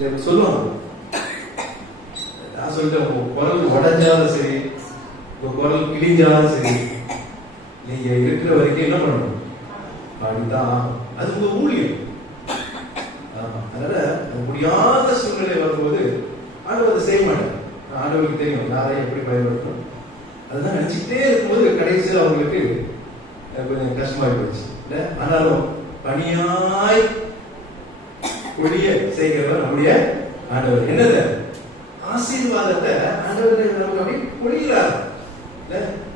சொல்லுவாங்க. நான் சொல்லிட்டேன், உங்க குரல் உடஞ்சாலும் சரி, உங்க குரல் கிழிஞ்சாலும் சரி, நீங்க இருக்கிற வரைக்கும் என்ன பண்ணணும்? பாடிதான். அது உங்க ஊழியம். அதனால முடியாத சூழ்நிலை வரும்போது ஆண்டவர் அதை செய்ய மாட்டார். ஆண்டவருக்கு தெரியும் யாரையும் எப்படி பயன்படுத்தும். அதுதான் நினைச்சுக்கிட்டே இருக்கும்போது கடைசியில் அவங்களுக்கு கொஞ்சம் கஷ்டமாகி போச்சு. இல்லை, ஆனாலும் பணியாய் பொழிய செய்கிறவர் நம்முடைய ஆண்டவர். என்னது? ஆசீர்வாதத்தை ஆண்டவர் நமக்கு அப்படி பொழிகிறார்.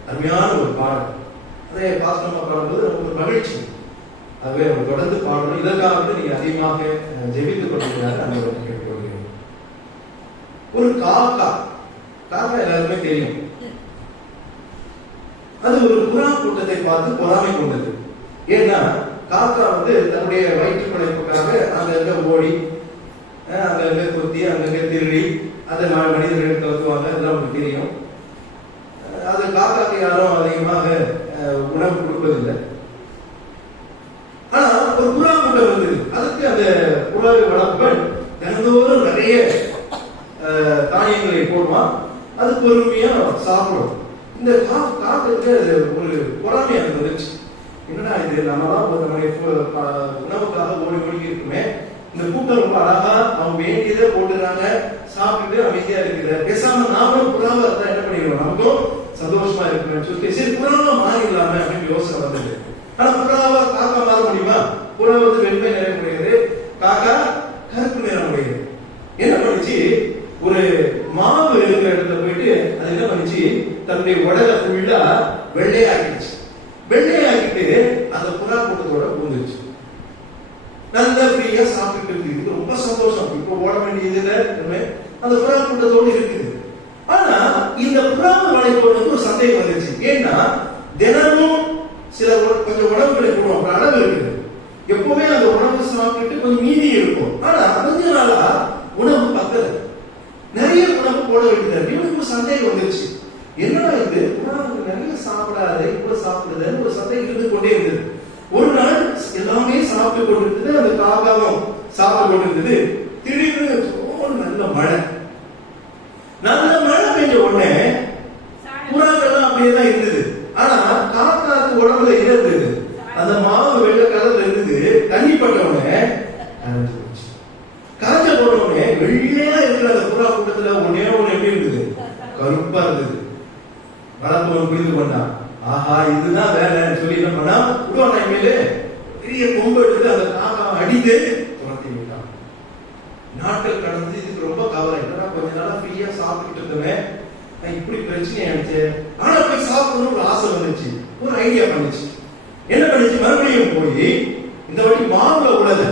அருமையான ஒரு பாடல். அதை பாசனமா பாடும்போது நமக்கு ஒரு மகிழ்ச்சி. ஆகவே நம்ம தொடர்ந்து பாடணும். இதற்காக வந்து நீங்க அதிகமாக ஜெபித்துக் கொண்டிருக்கிறார். அந்த கேட்டுக்கொள்கிறேன். ஒரு காக்கா எல்லாருமே தெரியும். அது ஒரு புறா கூட்டத்தை பார்த்து பொறாமை கொண்டது. ஏன்னா காக்கா வந்து தன்னுடைய வயிற்று பிழைப்புக்காக அங்கங்க ஓடி, அங்கங்க கொத்தி, அங்கங்க திருடி அதை மனிதர்கள் கவுத்துவாங்க. அதெல்லாம் உங்களுக்கு தெரியும். அது காக்காக்கு யாரும் அதிகமாக உணவு கொடுப்பதில்லை. ஆனா ஒரு புறா கூட்டம் வந்தது. அதுக்கு அந்த புறாவை வளர்ப்பன் தினந்தோறும் நிறைய தானியங்களை போடுவான். அது பொறுமையா சாப்பிடும். இந்த காக்குக்கு ஒரு பொறாமை எனக்கு வந்துச்சு. என்னடா இது, நம்மதான் நம்முடைய உணவுக்காக ஓடி ஓடி இருக்குமே, இந்த கூட்டம் ரொம்ப அழகா அவங்க வேண்டியதை போட்டுறாங்க, சாப்பிட்டு அமைதியா இருக்குது. பேசாம நாமளும் புறாவா இருந்தா என்ன பண்ணிடுவோம், நமக்கும் சந்தோஷமா இருக்குன்னு சொல்லிட்டு சரி புறாவா மாறிடலாமே அப்படின்னு யோசனை வந்தது. ஆனா புறாவா காக்கா மாற முடியுமா? புறா வந்து வெண்மை நிறம் உடையது, காக்கா கருப்பு நிறம் உடையது. என்ன பண்ணுச்சு, ஒரு மாவு இருக்கிற இடத்துல போயிட்டு அது என்ன பண்ணுச்சு, தன்னுடைய உடலை ஃபுல்லா வெள்ளையாக்கிடுச்சு. வெள்ளையாக்கிட்டு அந்த புறா கூட்டத்தோட பூந்துருச்சு. நல்லா ஃப்ரீயா சாப்பிட்டு இருக்குது. ரொம்ப சந்தோஷம். இப்போ ஓட வேண்டியது இல்லை, அந்த புறா கூட்டத்தோடு இருக்குது. ஆனா இந்த புறாவை வளைப்போது ஒரு சந்தேகம் வந்துச்சு. ஏன்னா தினமும் சில கொஞ்சம் உணவுகளை போடுவோம், அளவு இருக்குது. எப்பவுமே அந்த உணவு சாப்பிட்டு கொஞ்சம் மீதி இருக்கும். ஆனா கொஞ்ச நாளா உணவு பத்தல, நிறைய உணவு போட வேண்டியது. இவனுக்கு சந்தேகம் வந்துருச்சு. என்னடா இது, நிறைய சாப்பிடாத இப்ப சாப்பிடுறது ஒரு சந்தேகம் இருந்து கொண்டே இருந்தது. ஒரு நாள் எல்லாமே சாப்பிட்டு கொண்டிருந்தது, அந்த காக்காவும் சாப்பிட்டு கொண்டிருந்தது. திடீர்னு நல்ல மழை. நல்ல மழை பெஞ்ச உடனே புறாக்கள்லாம் அப்படியே தான் இருந்தது. ஆனா காக்காக்கு உடம்புல இருந்தது அந்த மாவு வெள்ளை கலர்ல இருந்தது. தண்ணி பட்ட உடனே கரைஞ்சு போச்சு. கரைஞ்ச போன உடனே வெள்ளையா இருக்கிற அந்த புறா கூட்டத்துல ஒன்னே ஒண்ணு எப்படி இருந்தது, கருப்பா இருந்தது. வளர்ப்பவன் புரிந்து கொண்டான், ஆஹா இதுதான் வேலைன்னு சொல்லி என்ன பண்ணா, விடுவானா இனிமேலு பெரிய கொம்பு எடுத்து அந்த காக்கா அடித்து துரத்தி விட்டான். நாட்கள் கடந்து இதுக்கு ரொம்ப கவலை. என்னன்னா கொஞ்ச நாளா ஃப்ரீயா சாப்பிட்டு இருந்தவன் இப்படி பிரச்சனை ஆயிடுச்சு. ஆனா போய் சாப்பிடணும்னு ஒரு ஆசை வந்துச்சு. ஒரு ஐடியா பண்ணுச்சு. என்ன பண்ணுச்சு, மறுபடியும் போய் இந்த வாட்டி மாவுல உள்ளத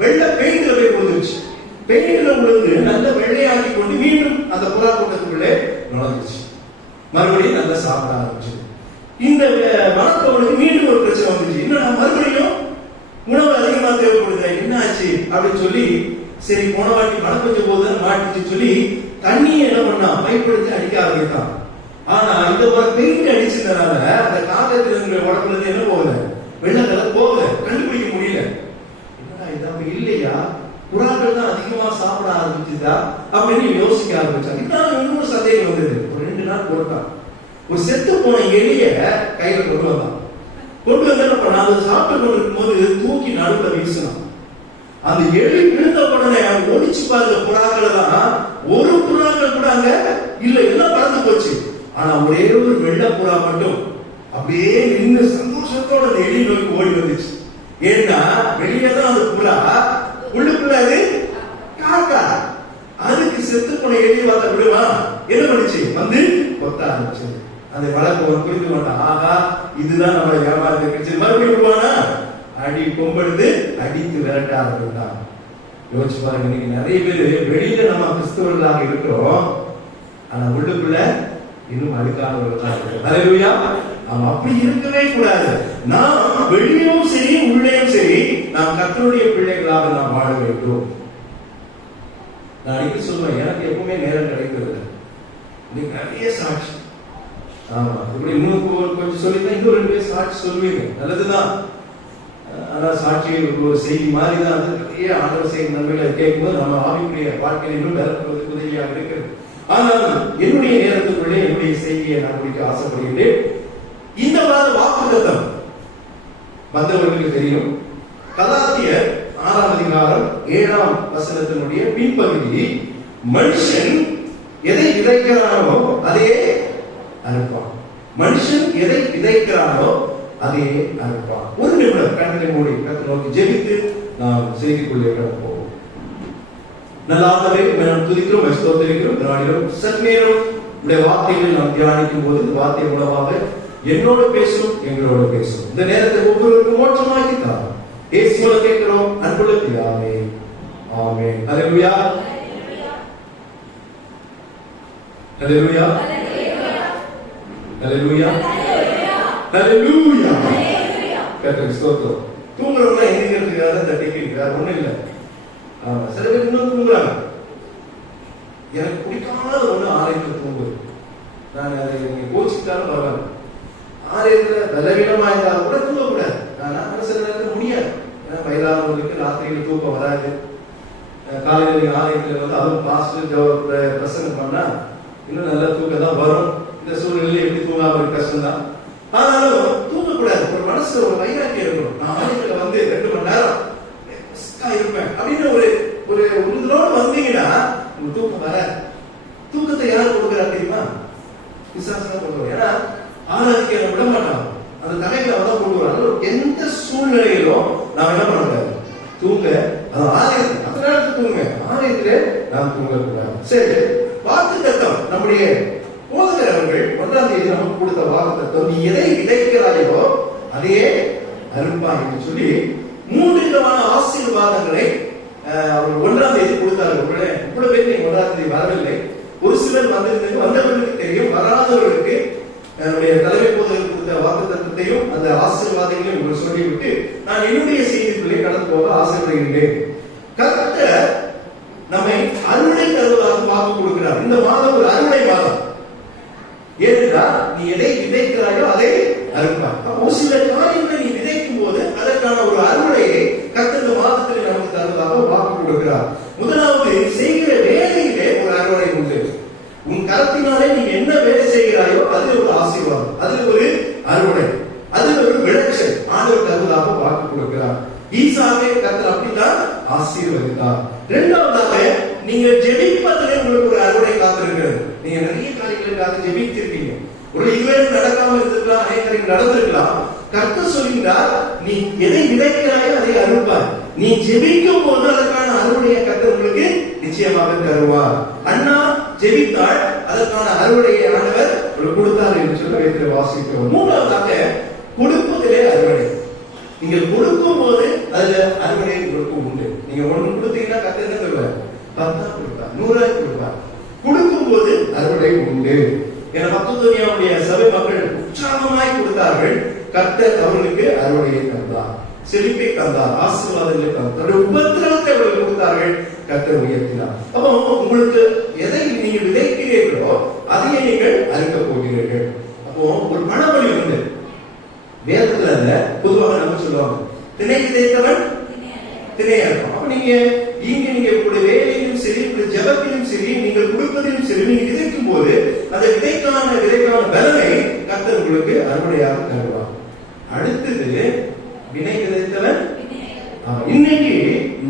வெள்ளை பெயிண்ட்ல போய் விழுந்துச்சு. பெயிண்ட்ல விழுந்து நல்ல வெள்ளையாக்கி கொண்டு மீண்டும் அந்த புறா கூட்டத்துக்குள்ளே நுழைஞ்சிச்சு. மறுபடியும் நல்லா சாப்பிட ஆரம்பிச்சு. இந்த வளர்த்தவனுக்கு மீண்டும் ஒரு பிரச்சனை வந்துச்சு. இன்னும் மறுபடியும் உணவு அதிகமா தேவைப்படுது, என்ன ஆச்சு அப்படின்னு சொல்லி சரி போன வாட்டி மழை பெஞ்ச போது மாட்டிச்சு சொல்லி தண்ணியை என்ன பண்ணா, பயன்படுத்தி அடிக்க ஆரம்பித்தான். ஆனா இந்த ஒரு பெயிண்ட் அடிச்சதுனால அந்த காகத்தினுடைய உடம்புல இருந்து என்ன போகல, வெள்ளை கலர் போகல, கண்டுபிடிக்க முடியல. என்னடா இது அப்படி இல்லையா, புறாக்கள் தான் அதிகமா சாப்பிட ஆரம்பிச்சுதா அப்படின்னு யோசிக்க ஆரம்பிச்சாங்க. இன்னும் இன்னொரு சந்தேகம் வந்தது. ஒரு 2 நாள் போட்டான். ஒரு செத்து போன எலிய கையில கொண்டு வந்தான். கொண்டு வந்து என்ன பண்ணா, அதை சாப்பிட்டு கொண்டிருக்கும் போது தூக்கி நடுவில் வீசினான். அந்த எலி விழுந்த உடனே ஒடிச்சு பாருங்க புறாக்கள் தான், ஒரு புறாக்கள் கூட அங்க இல்ல, எல்லாம் பறந்து போச்சு. ஆனா ஒரே ஒரு வெள்ளை புறா மட்டும் அப்படியே நின்று சந்தோஷத்தோட அந்த எலி நோக்கி ஓடி வந்துச்சு. ஏன்னா வெளியே தான் அந்த புறா, உள்ளுக்குள்ள அது காக்கா. அதுக்கு செத்து போன எலியை பார்த்த விடுவா, என்ன பண்ணுச்சு, வந்து கொத்த ஆரம்பிச்சது. அந்த வழக்கு புரிந்து கொண்டான், ஆகா இதுதான் நம்ம ஏமாறு. மறுபடியும் விடுவானா, அடி கொம்பெடுத்து அடித்து விரட்ட ஆரம்பித்தான். யோசிச்சு பாருங்க, இன்னைக்கு நிறைய பேர் வெளியில நம்ம கிறிஸ்தவர்களாக இருக்கிறோம், ஆனா உள்ளுக்குள்ள இன்னும் அழுக்கானவர்களாக இருக்கிறோம். ஹல்லேலூயா. நாம் அப்படி இருக்கவே கூடாது. நாம் வெளியும் சரி உள்ளேயும் சரி நாம் கர்த்தருடைய பிள்ளைகளாக நாம் வாழ வேண்டும். நான் அடிக்கடி சொல்லுவேன், எனக்கு எப்பவுமே நேரம் கிடைக்கிறது. இன்னைக்கு நிறைய சாட்சி. ஆமா, இப்படி இன்னும் கொஞ்சம் சொல்லிதான் இன்னும் 2 பேர் சாட்சி சொல்லுவீங்க, நல்லதுதான். ஆனா சாட்சி ஒரு செய்தி மாதிரி தான் அது. நிறைய ஆண்டவர் செய்யும் நன்மைகளை கேட்கும்போது நம்ம ஆவிக்குரிய வாழ்க்கையில் இன்னும் நிரப்புவதற்கு உதவியாக இருக்கிறது. ஆனால் என்னுடைய நேரத்துக்குள்ளே என்னுடைய செய்தியை நான் முடிக்க ஆசைப்படுகிறேன். இந்த வார வாக்குத்தத்தம் வந்தவர்களுக்கு தெரியும். கலாத்தியர் 6ஆம் அதிகாரம் 7ஆம் வசனத்தினுடைய பின்பகுதி, மனுஷன் எதை விதைக்கிறானோ அதையே அறுப்பான். மனுஷன் எதை விதைக்கிறானோ அதையே அறுப்பான். ஒரு நிமிடம் கண்களை மூடி கர்த்தரை நோக்கி ஜெபித்து நாம் செய்திக்குள்ளே கடப்போம். நல்ல ஆண்டவரே, நாம் துதிக்கிறோம், ஸ்தோத்திரிக்கிறோம். தியானிக்கிறோம். சற்று நேரம் உடைய வார்த்தைகளை நாம் தியானிக்கும் போது இந்த வார்த்தை மூலமாக என்னோடு பேசும், எங்களோடு பேசும். இந்த நேரத்தை ஒவ்வொருவருக்கும் மோட்சமாக்கி தாரும். இயேசுவுல கேட்கிறோம் அன்புள்ள பிதாவே, ஆமென். ஹல்லேலூயா, ஹல்லேலூயா, ஹல்லேலூயா, ஹல்லேலூயா. கர்த்தருக்கு ஸ்தோத்திரம். தூங்குறவங்க எந்திரிக்கிறதுக்காக தட்டிக்கு வேற ஒண்ணும் இல்லை. ஆமா, சில பேர் இன்னும் தூங்குறாங்க. எனக்கு பிடிக்காத ஒண்ணு ஆலயத்துல தூங்குது. நான் அதை நீங்க கோச்சிக்கிட்டாலும் பரவாயில்ல. ஆலயத்துல பலவீனமா இருந்தாலும் கூட தூங்கக்கூடாது. ஆனால் சில நேரத்தில் முடியாது. ஏன்னா வயதானவர்களுக்கு ராத்திரியில் தூக்கம் வராது. காலையில் நீங்க ஆலயத்துல வந்து அதுவும் பாஸ்டர் பிரசங்கம் பண்ணா இன்னும் நல்ல தூக்கம் தான் வரும். இந்த சூழ்நிலையில எப்படி தூங்காம ஒரு கஷ்டம் தான். ஆனாலும் தூங்கக்கூடாது. ஒரு மனசுல ஒரு வைராக்கியம் இருக்கணும். நான் ஆலயத்துல வந்து 2 மணி நேரம் இருப்பேன் அப்படின்னு ஒரு ஒரு உறுதியோடு வந்தீங்கன்னா உங்களுக்கு தூக்கம் வர. தூக்கத்தை யார் கொடுக்குறா தெரியுமா? பிசாசு தான் கொடுக்குறோம். ஏன்னா ஆராதிக்க விட மாட்டாங்க. அந்த தலைகளை தான் கொண்டு வராங்க. எந்த சூழ்நிலையிலும் நாம் என்ன பண்ணக்கூடாது? தூங்க. அது ஆலயத்தில் அந்த நேரத்தில் தூங்க. ஆலயத்திலே நாம் தூங்கக்கூடாது. சரி, வாக்குத்தத்தம் நம்முடைய போதகர் அவர்கள் 1ஆம் தேதி நமக்கு கொடுத்த வாக்குத்தத்தம், நீ எதை விதைக்கிறாயோ அதையே அறுப்பாய் என்று சொல்லி 3 விதமான ஆசீர்வாதங்களை அவர் 1ஆம் தேதி கொடுத்தார்கள். இவ்வளவு பேர் நீங்க 1ஆம் தேதி வரவில்லை. ஒரு சிலர் வந்தவர்களுக்கு தெரியும், வராதவர்களுக்கு தலைமை போதகர் கொடுத்த வாக்குத்தத்தத்தையும் அந்த ஆசீர்வாதங்களையும் உங்களுக்கு சொல்லிவிட்டு நான் என்னுடைய செய்திக்குள்ளே கடந்து போக ஆசைப்படுகின்றேன். கர்த்தர் நம்மை அருளை தருவதாக வாக்கு கொடுக்கிறார். இந்த மாதம் ஒரு அருளை மாதம். ஏனென்றால் நீ எதை விதைக்கிறாயோ அதை அறுப்பாய். ஒரு சில காரியங்களை நீ விதைக்கும் போது அதற்கான ஒரு அருளையை கர்த்தர் இந்த மாதத்தில் நமக்கு தருவதாக வாக்கு கொடுக்கிறார். முதலாவது, செய்கிற வேலையிலே ஒரு அறுவடை உண்டு. உன் கரத்தினாலே நீ என்ன வேலை செய்கிறாயோ அது ஒரு ஆசீர்வாதம், அது ஒரு அறுவடை, அது ஒரு விளைச்சல் ஆண்டவர் தருவதாக வாக்கு கொடுக்கிறார். ஈசாக்கை கர்த்தர் அப்படித்தான் ஆசீர்வதித்தார். இரண்டாவதாக, நீங்க ஜெபிப்பதிலே உங்களுக்கு ஒரு அறுவடை காத்திருக்கிறது. நீங்க நிறைய காரியங்களுக்காக ஜெபித்திருக்கீங்க. ஒரு இதுவரை நடக்காம இருந்திருக்கலாம், அநேக நடந்திருக்கலாம். கர்த்தர் சொல்கிறார், நீ எதை விதைக்கிறாயோ அதை அறுப்பாய். நீ ஜெபிக்கும் போது அதற்கான அறுவடையை கர்த்தர் உங்களுக்கு நிச்சயமாக தருவார். அண்ணா ஜெபித்தாள், அதற்கான அறுவடையை ஆண்டவர் கொடுத்தார் என்று சொல்ல வைத்து வாசிக்கிறோம். மூன்றாவதாக, கொடுப்பதிலே அறுவடை. நீங்கள் கொடுக்கும் போது அதுல அறுவடை உங்களுக்கு உண்டு. நீங்க 1 கொடுத்தீங்கன்னா கர்த்தர் என்ன தருவார்? 10 கொடுப்பார், 100 கொடுப்பார். கொடுக்கும் போது அறுவடை உண்டு. என மக்களுடைய சபை மக்கள் உற்சாகமாய் கொடுத்தார்கள். கர்த்தர் அவர்களுக்கு அறுவடையை தந்தார், செழிப்பை தந்தார், ஆசீர்வாதங்களை தந்தார். உபத்திரவத்தை அவர்கள் கொடுத்தார்கள், கர்த்தர் உயர்த்தினார். அப்போ உங்களுக்கு எதை நீங்க விதைக்கிறீர்களோ அதையே நீங்கள் அறுக்க போகிறீர்கள். அப்போ ஒரு பணமொழி உண்டு வேதத்துல, பொதுவாக நம்ம சொல்லுவாங்க, திணை விதைத்தவன் திணை அறுப்பான். அப்ப நீங்க உங்களுடைய வேலையிலும் சரி, உங்களுடைய ஜெபத்திலும் சரி, நீங்கள் கொடுப்பதிலும் சரி, நீங்க விதைக்கும் போது அந்த விதைக்கான பலனை கர்த்தர் உங்களுக்கு அறுவடையாக தருவார். அடுத்தது, வினை விதைத்தவன். இன்னைக்கு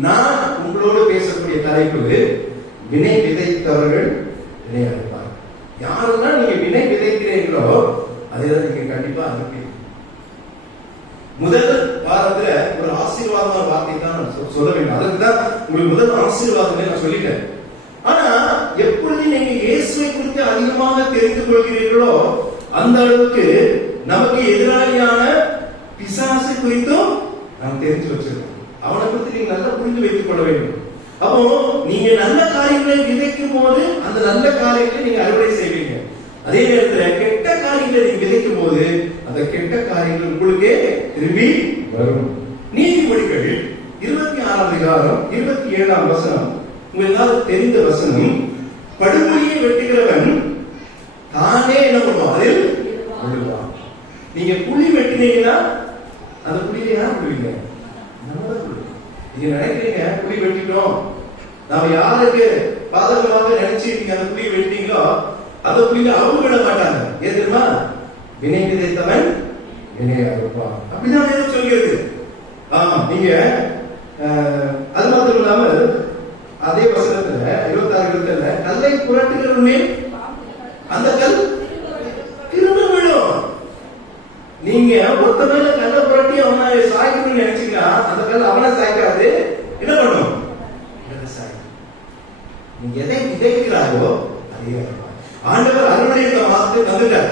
நான் உங்களோடு பேசக்கூடிய தலைப்பு, வினை விதைத்தவர்கள் வினை அறுப்பார். யாரெல்லாம் நீங்க வினை விதைக்கிறீர்களோ அதைதான் நீங்க கண்டிப்பா அனுப்பி. முதல் வாரத்துல ஒரு ஆசீர்வாதமான வார்த்தை தான் நான் சொல்ல வேண்டும். அதுக்குதான் உங்களுக்கு முதல் ஆசீர்வாதமே நான் சொல்லிட்டேன். ஆனா எப்பொழுது நீங்க இயேசுவை குறித்து அதிகமாக தெரிந்து கொள்கிறீர்களோ அந்த அளவுக்கு நமக்கு எதிராளியான பிசாசு குறித்தும் நாம் தெரிஞ்சு வச்சிருக்கோம். அவனை குறித்து நீங்க நல்லா புரிந்து வைத்துக் கொள்ள வேண்டும். அப்போ நீங்க நல்ல காரியங்களை விதைக்கும் போது அந்த நல்ல காரியங்களை நீங்க அறுவடை செய்வீங்க. அதே நேரத்துல கெட்ட காரியங்களை நீங்க விதைக்கும் போது அந்த கெட்ட காரியங்கள் உங்களுக்கே திரும்பி வரும். நீதிமொழிகள் 26ஆம் அதிகாரம் 27ஆம் வசனம் உங்களுக்கு தெரிந்த வசனம். படுகுழியை வெட்டுகிறவன் தானே என்ன பண்ணுவான்? அதில் விழுவான். நீங்க குழி வெட்டினீங்கன்னா அந்த குழியை யார் விடுவீங்க? நீங்க நினைக்கிறீங்க குழி வெட்டிட்டோம், நாம யாருக்கு பாதகமாக நினைச்சு நீங்க அந்த குழி வெட்டீங்களோ அந்த குழியில அவங்க விட மாட்டாங்க. ஏன் தெரியுமா? வினை விதைத்தவன் வினையாக இருப்பான். அப்படிதான் வேதம் சொல்கிறது. ஆமா, நீங்க அது மாத்திரம் இல்லாமல் அதே வசனத்துல 26 கல்லை புரட்டுகிறவனே அந்த கல் திரும்ப விடும். நீங்க ஒருத்த மேல கல்லை புரட்டி அவனை சாய்க்கணும்னு நினைச்சீங்கன்னா அந்த கல் அவனை சாய்க்காது. என்ன பண்ணும்? நீங்க எதை விதைக்கிறாரோ அதே ஆண்டவர் அருளுடைய வார்த்தை தந்துட்டார்.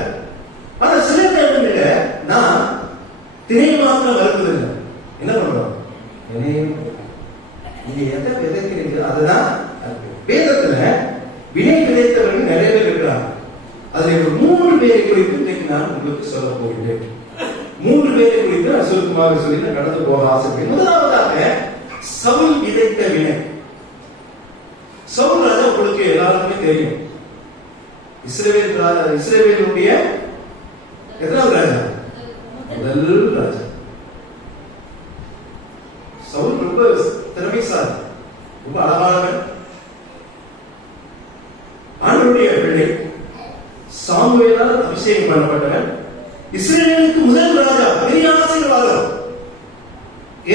ஆனா சில நேரங்களில நான் திரை மாத்திரம் வருவதில்லை. என்ன பண்றோம்? நீங்க எதை விதைக்கிறீங்களோ அதுதான் வேதத்துல வினை விதைத்தவர்கள் நிறைய பேர் இருக்கிறாங்க. அதுல ஒரு 3 பேரை குறித்து இன்னைக்கு நான் உங்களுக்கு சொல்ல போகிறேன். 3 பேரை குறித்து நான் சுருக்கமாக சொல்லி கடந்து போக ஆசைப்படுகிறேன். முதலாவதாக சவுல் விதைத்த வினை. சவுல் ராஜா உங்களுக்கு எல்லாருக்குமே தெரியும். இஸ்ரவேலுடைய எத்தனாவது ராஜா? முதல் ராஜா. சவுல் ரொம்ப திறமைசாலி, ரொம்ப அழகானவன், ஆண்டவருடைய பிள்ளை, சாமுவேலால் அபிஷேகம் பண்ணப்பட்டவன், இஸ்ரவேலுக்கு முதல் ராஜா, பெரிய ஆசீர்வாதம்.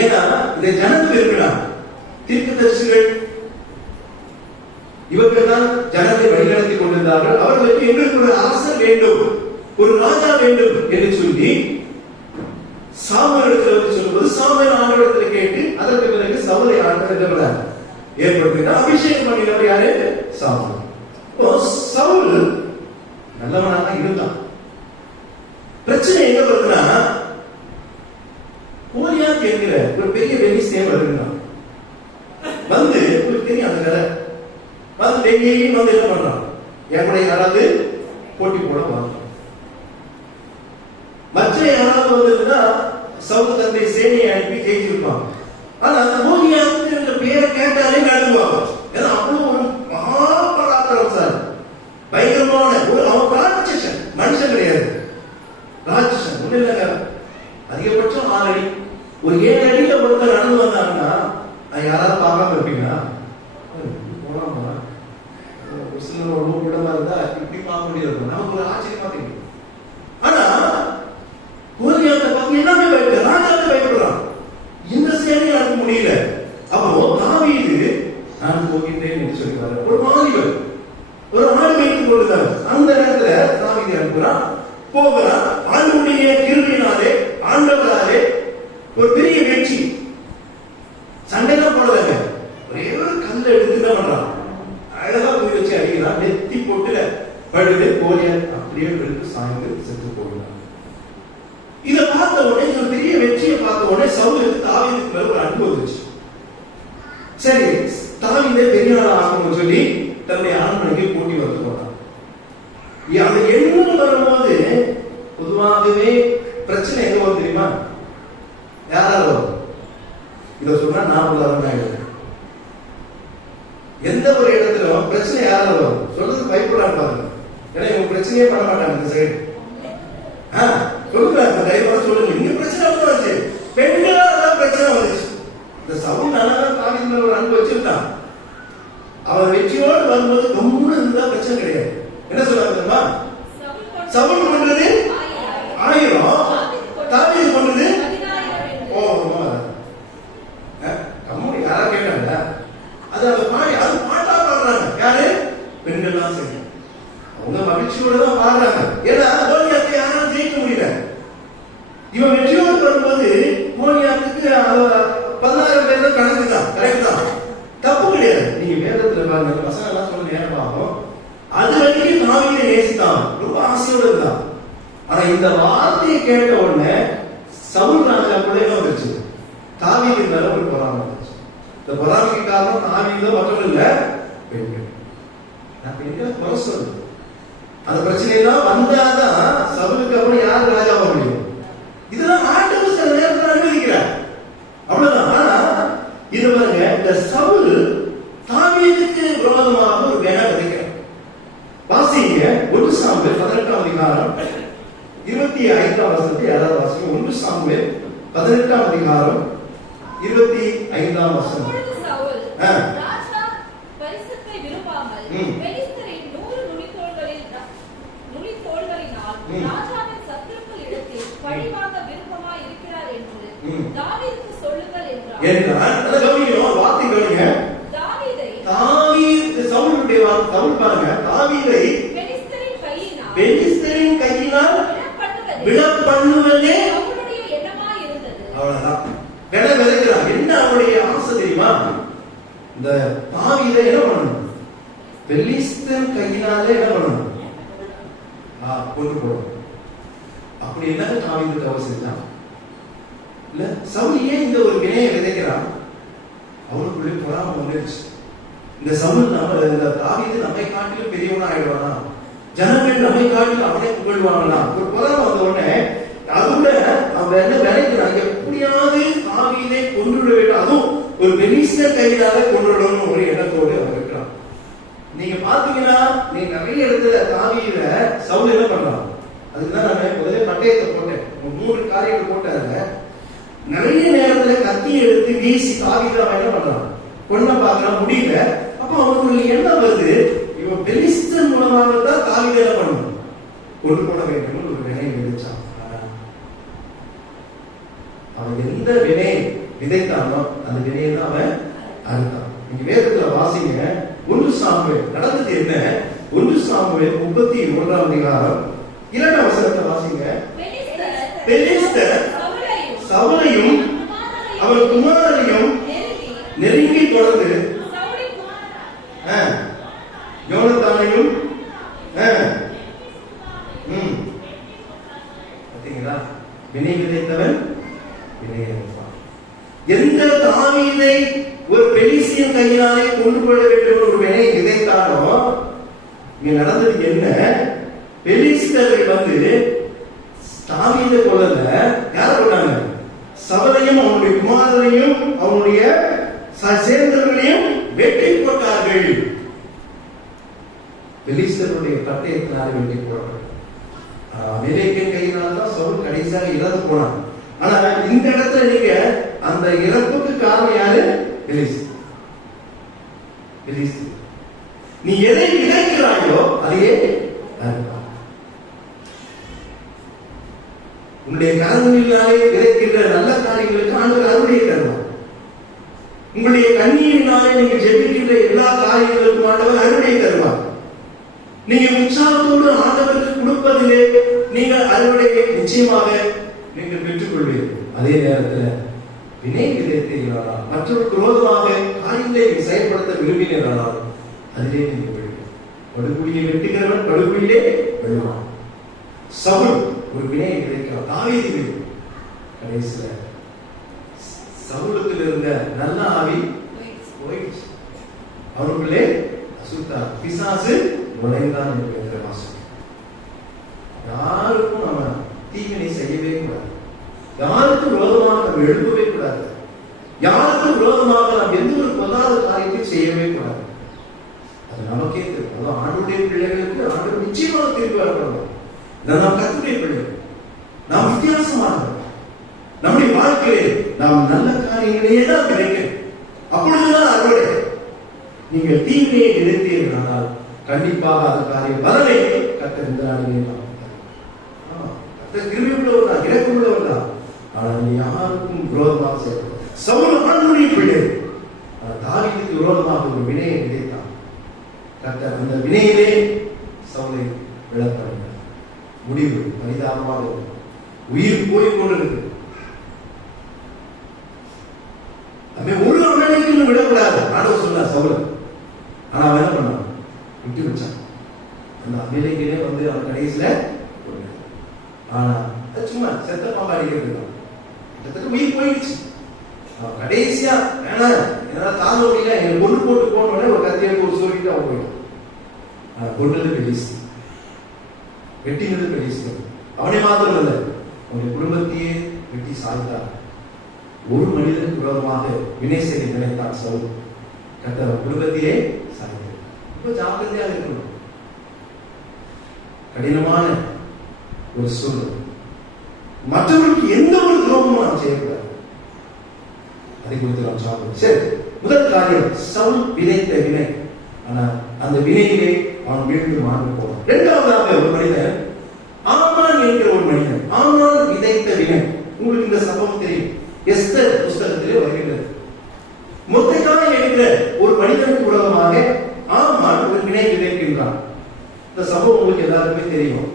ஏன்னா இதை ஜனங்கள் விரும்பினார். தீர்க்கதரிசிகள் இவர்கள் தான் ஜனத்தை வழிநடத்தி கொண்டிருந்தார்கள். அவர்களுக்கு எங்களுக்கு ஒரு அரசர் வேண்டும், ஒரு ராஜா வேண்டும் என்று சொல்லி சாமுவேலுக்கு சொல்லும்போது சாமுவேல் ஆண்டவரிடத்தில் கேட்டு அதற்கு பிறகு சவுலை ஆண்டவர் ஏற்படுத்தினார். அபிஷேகம் பண்ணினவர் யாரு? சாமுவேல். சவுல் நல்லவனாக இருந்தான். பிரச்சனை எங்க வருதுன்னா, கோலியாத் என்கிற ஒரு பெரிய பெலிஸ்தியன் வருகிறான். வந்து உங்களுக்கு தெரியும் அந்த கதை. வந்து டெய்லியும் வந்து என்ன பண்றான்? எப்படி யாராவது போட்டி போட வாங்க. மற்ற யாராவது வந்ததுன்னா சவுல் தந்தை சேனையை அனுப்பி ஜெயிச்சிருப்பாங்க. ஆனா கோலியாத் என்ற பெயரை கேட்டாலே நடுவாங்க. ஏன்னா அவ்வளவு ஒரு மகாபராக்கிரம் சார், பயங்கரமான ஒரு அவன் ராட்சசன், மனுஷன் கிடையாது, ராட்சசன். ஒண்ணு இல்லைங்க, அதிகபட்சம் 6 அடி. ஒரு 7 அடியில ஒருத்தர் நடந்து வந்தாங்கன்னா யாராவது பார்க்காம இருப்பீங்களா? போலாமா? ஒரு சில ஒரு இடமா இருந்தா இப்படி பார்க்க முடியாது, நமக்கு ஒரு ஆச்சரியமா தெரியும். ஆனா கோலியாத்தை பார்த்து எல்லாமே பயப்படுற, ராஜாவை பயப்படுறான். இந்த சேனையை அனுப்ப முடியல. அப்போ தாவீது நான் போகின்றேன் என்று சொல்லி வர ஒரு வாலிபர், ஒரு ஆடு வைத்துக் கொள்ளுகிறார். அந்த நேரத்துல தாவீது அனுப்புறான், போகிறான். ஆண்டவருடைய கிருபையினாலே, ஆண்டவராலே ஒரு பெரிய வெற்றி. சண்டைதான் போடலங்க, ஒரே ஒரு கல்லை எடுத்து என்ன பண்றான்? அழகா போய் வச்சு அடிக்கிறான். நெத்தி போட்டுல படுது. கோலியாத் அப்படியே எடுத்து சாய்ந்து செத்து போகிறான். இதை பார்த்த உடனே, ஒரு பெரிய வெற்றியை பார்த்த உடனே சவுலுக்கு தாவீதுக்கு மேல ஒரு அன்பு வந்துச்சு. சரி, தாவீதை பெரிய ஆள் ஆகணும்னு சொல்லி தன்னுடைய ஆண்மனைக்கு போட்டி வந்து போனான். அந்த எண்ணம் வரும்போது பொதுவாகவே பிரச்சனை எங்க வரும் தெரியுமா? யாரால வரும்? இதை சொன்னா நான் உள்ளவன். எந்த ஒரு இடத்துல பிரச்சனை யாரால வரும்? சொல்றது பயப்படான்னு பாருங்க. ஏன்னா இவங்க பிரச்சனையே பண்ண மாட்டாங்க. இந்த சைடு சொல்லுங்க, தைரியமா சொல்லுங்க. இங்க பிரச்சனை வந்துச்சு, பெண்களால் பிரச்சனை வந்துச்சு. இந்த சவுல் நல்லா தாவீது ஒரு அன்பு வச்சிருந்தான். அவன் வெற்றியோடு வரும்போது ரொம்ப இருந்தா பிரச்சனை கிடையாது. என்ன சொல்றாங்க தெரியுமா? சவுல் பண்றது 1000, தாவீது பண்றது கம்முனி. யாரா கேட்டாங்க? அது அந்த பாடி, அது பாட்டா பாடுறாங்க. யாரு? பெண்கள் தான் செய்யும். அவங்க மகிழ்ச்சியோட தான் பாடுறாங்க. ஏன்னா கோலியாத்தை யாரும் ஜெயிக்க முடியல. இவன் வெற்றியோடு வரும்போது கோலியாத்துக்கு 16 பேர் தான் கணக்கு தான், கரெக்ட் தான், தப்பு கிடையாது. நீங்க வேதத்துல பாருங்க, பசங்க எல்லாம் சொல்ல நேரம் ஆகும். அது வரைக்கும் தாவீதை நேசித்தான், ரொம்ப ஆசையோடு இருந்தான். ஆனா இந்த வார்த்தையை கேட்ட உடனே சவுல் ராஜா பிள்ளைங்க வந்துருச்சு. தாவீது மேல ஒரு பொறாமை வந்துச்சு. இந்த பொறாமைக்கு காரணம் தாவீதோ மற்றவர்கள் இல்ல, பெண்கள். நான் பெண்களை குறை சொல்லுது. அந்த பிரச்சனையெல்லாம் வந்தாதான் சவுலுக்கு அப்புறம் யார் ராஜாவா முடியும்? இதெல்லாம் ஆண்டவர் சில நேரத்தில் அனுமதிக்கிறார், அவ்வளவுதான். ஆனா இது பாருங்க, இந்த சவுல் தாவீதுக்கு விரோதமாக ஒரு வேலை விதைக்கிறார். வாசிங்க 1 சாமுவேல் 18ஆம் அதிகாரம் 25ஆம் வசனத்தை யாராவது வாசிங்க. 1 சாமுவேல் 18ஆம் அதிகாரம் 25 25ஆம் வசனம். அப்பொழுது சவுல் ராஜா பரிசுத்தை விரும்பாமல் பெலிஸ்தரின் 100 நுனித்தோள்களினால் ராஜாவின் சத்துருக்கள் இடத்தில் பழிவாங்க விருப்பமாய் இருக்கிறார் என்று தாவீதுக்கு சொல்லுங்கள் என்றார். அந்த கவனியம் வார்த்தை கவனிங்க. தாவீது சவுலுடைய சவுல் பாருங்க, தாவீதை பெலிஸ்தரின் கையினால் விழ பண்ணுவதே அவருடைய எண்ணமாய் இருந்தது. அவ்வளவுதான். விட விதைக்கிறான். என்ன அவருடைய ஆசை தெரியுமா? இந்த தாவீதை என்ன பண்ணணும்? பெலிஸ்தன் கையினாலே என்ன பண்ணணும்? கொண்டு போகணும். அப்படி என்ன தாவீதுக்கு அவசியம் இல்ல. சவுல் ஏன் இந்த ஒரு வினையை விதைக்கிறான்? அவனுக்குள்ளே பொறாமை வந்துருச்சு. இந்த சவுல் இந்த தாவீது நம்மை காட்டிலும் பெரியவனா ஆயிடுவானா, ஜனங்கள் நம்மை காட்டிலும் அவனை புகழ்வாங்களா, ஒரு பொறாமை வந்த உடனே அதோட அவன் என்ன நினைக்கிறான், எப்படியாவது தாவீதை கொன்றுவிட வேண்டும், அதுவும் ஒரு பெலிஸ்தர் கையிலாக கொன்றுவிடணும் ஒரு எண்ணத்தோடு அவன் இருக்கிறான். நீங்க பாத்தீங்கன்னா நீ நிறைய இடத்துல தாவீத சவுல் என்ன பண்றான்? அதுக்குதான் நான் முதலே பட்டயத்தை போட்டேன், 3 காரியங்கள் போட்டாங்க. நிறைய நேரத்துல கத்தி எடுத்து வீசி தாவீதை அவன் என்ன பண்றான்? கொன்ன பார்க்கலாம், முடியல. அப்ப அவனுக்கு எண்ணம் வருது, இவன் பெலிஸ்தர் மூலமாக தான் தாவீதை என்ன பண்ணணும், கொண்டு போட வேண்டும் ஒரு வினை விதைச்சான். அவன் எந்த வினை விதைத்தானோ அந்த வினையை தான் அவன் அறுத்தான். நீங்க வேதத்துல வாசிங்க, 1 சாமுவேல் நடந்தது என்ன? 1 சாமுவேல் 31ஆம் அதிகாரம் 2ஆம் வசனத்தை வாசிங்க. பெலிஸ்தர் சவுலையும் அவன் குமாரனையும் நெருங்கி தொடர்ந்து யோனத்தானையும் பார்த்தீங்களா? வினை விதைத்தவன் வினையை அறுப்பான். எந்த தாவீதை ஒரு பெலிஸ்தியன் கையினாலே கொண்டு போட வேண்டும் ஒரு வினை விதைத்தானோ, இங்க நடந்தது என்ன? பெலிஸ்தர்கள் வந்து தாவீதை கொல்லல, யார கொண்டாங்க? சவுலையும் அவனுடைய குமாரனையும் அவனுடைய சேர்ந்தவர்களையும் வெட்டி போட்டார்கள். பெலிஸ்தருடைய பட்டயத்தினால வெட்டி போட்டார்கள். அமெரிக்கன் கையினால் தான் சவுல் கடைசியாக இறந்து போனான். ஆனா இந்த இடத்துல நீங்க அந்த இறப்புக்கு காரணம் யாரு? பெலிஸ்தர். நீ எதை விதைக்கிறாயோ அதையே உன்னுடைய கரங்களினாலே விதைக்கின்ற நல்ல காரியங்களுக்கு ஆண்டவர் அறுவடையை தருவார். உங்களுடைய கண்ணீரினாலே நீங்க ஜெபிக்கின்ற எல்லா காரியங்களுக்கும் ஆண்டவர் அறுவடையை தருவார். நீங்க உற்சாகத்தோடு ஆண்டவருக்கு கொடுப்பதிலே நீங்கள் அறுவடையை நிச்சயமாக நீங்கள் பெற்றுக் கொள்வீர்கள். அதே நேரத்தில் வினை விதைத்தீர்களானால், மற்றவருக்கு விரோதமாக காரியங்களை செயல்படுத்த விரும்பினீர்களானால் அதிலே நீங்கள் விழுவீர்கள். படுகுழியை வெட்டுகிறவன் படுகுழியிலே விழுவான். சவுல் ஒரு வினையை விதைக்கிறான், தாவீது கடைசியில சவுலுக்கு இருந்த நல்ல ஆவி போயிடுச்சு. அவருக்குள்ளே அசுத்தா பிசாசு நுழைந்தான் என்கிற வாசம். யாருக்கும் நம்ம தீவினை செய்யவே கூடாது. யாருக்கும் விரோதமாக நம்ம எழுப்பவே கூடாது. யாருக்கும் விரோதமாக நாம் எந்த ஒரு பொல்லாத காரியத்தையும் செய்யவே கூடாது. அது நமக்கே தெரியும். அதான் ஆண்டுடைய பிள்ளைகளுக்கு ஆண்டு நிச்சயமாக திருப்பி வரணும். நாம் கத்துடைய பிள்ளைகள், நாம் வித்தியாசமானவர். நம்முடைய வாழ்க்கையிலே நாம் நல்ல காரியங்களையே தான் கிடைக்கும். அப்பொழுதுதான் அறுவடை. நீங்கள் தீமையை விதைத்தீர்களானால் கண்டிப்பாக அது காரியம் பலனை கர்த்தர் இந்த நாளிலே கர்த்தர் கிருபை உள்ளவர் தான், இரக்கம் உள்ளவர் தான். ஆனால் யாருக்கும் விரோதமாக செயல்படும். சவுல் ஆண்டவருடைய பிள்ளை, தாவீதுக்கு விரோதமாக ஒரு வினையை விதைத்தான். கர்த்தர் அந்த வினையிலே சவுலை விளக்க முடிவு பரிதாபமாக உயிர் போய் கொண்டிருக்கு. ஒரு அமெரிக்கா விடக்கூடாது ஆண்டவர் சொன்னார் சவுல். ஆனா அவன் என்ன பண்ணான்? விட்டு வச்சான். அந்த அமெரிக்கையிலே வந்து அவன் கடைசியில ஆனா சும்மா செத்த பாம்பா அடிக்கிறது உயிர் போயிடுச்சு. அவன் கடைசியா வேணா என்னால தாங்க முடியல, என் பொண்ணு போட்டு போனோடனே ஒரு கத்தி எடுத்து ஒரு சொல்லிட்டு அவன் போயிட்டான். பொண்ணு பெலிஸ், வெட்டினது பெலிஸ். அவனை மாத்திரம் இல்லை, அவனுடைய குடும்பத்தையே வெட்டி சாய்த்தார். ஒரு மனிதனுக்கு விரோதமாக வினை செய்ய நினைத்தான் சவுல். கர்த்தர் குடும்பத்தையே சாய்த்தார். ரொம்ப ஜாக்கிரதையாக இருக்கணும். கடினமான ஒரு சூழ்நிலை. மற்றவர்களுக்கு எந்த ஒரு துரோகமும் நாம் செய்யக்கூடாது. அதை குறித்து நாம் சாப்பிடுவோம். சரி, முதல் காரியம் சவுல் விதைத்த வினை. ஆனா அந்த வினையிலே அவன் வீழ்ந்து மாண்டு போனான். இரண்டாவதாக ஒரு மனிதன் ஆமான் என்கிற ஒரு மனிதன். ஆமான் விதைத்த வினை. உங்களுக்கு இந்த சம்பவம் தெரியும், எஸ்தர் புஸ்தகத்திலே வருகிறது. மொர்தெகாய் என்கிற ஒரு மனிதனுக்கு உலகமாக ஆமான் ஒரு வினை விதைக்கின்றான். இந்த சம்பவம் உங்களுக்கு எல்லாருக்குமே தெரியும்.